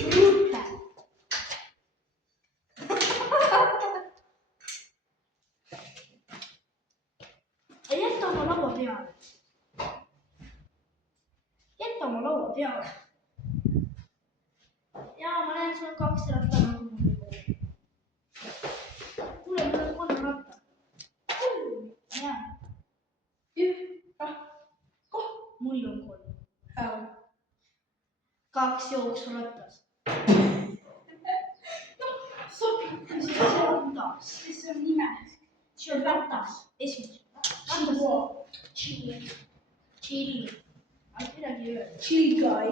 Ruta. Jäta oma laua peale. Jäta oma laua peale. Jaa, ma näen, sul on 2 ratta nagu mul. Kuule, mul on 3 ratta. Jaa. Mul on 3. 2 jooksurattas. Sobib. See on taas. See on nime. See on ratas. Esimene. Chili. Ainult midagi ei öelda. Chili guy.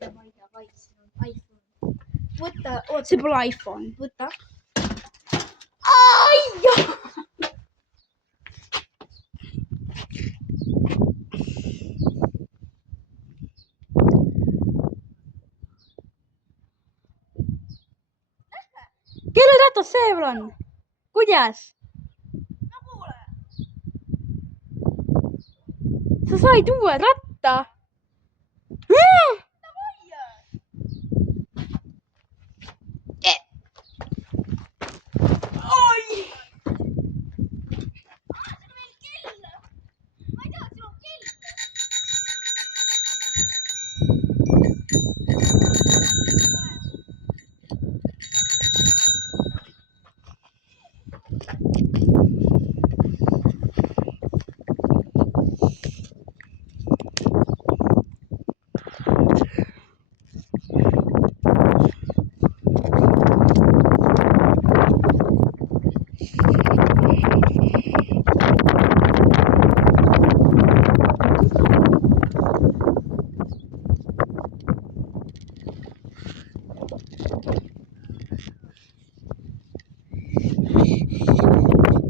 Davai, siin on iPhone. Võta, oota. See pole iPhone. Võta. Kelle ratas see on? Kuidas? No kuule. Sa said uue ratta?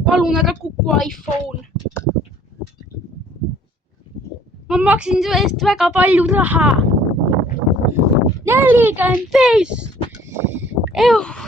Palun ära kuku iPhone. Ma maksin su eest väga palju raha. 45 €.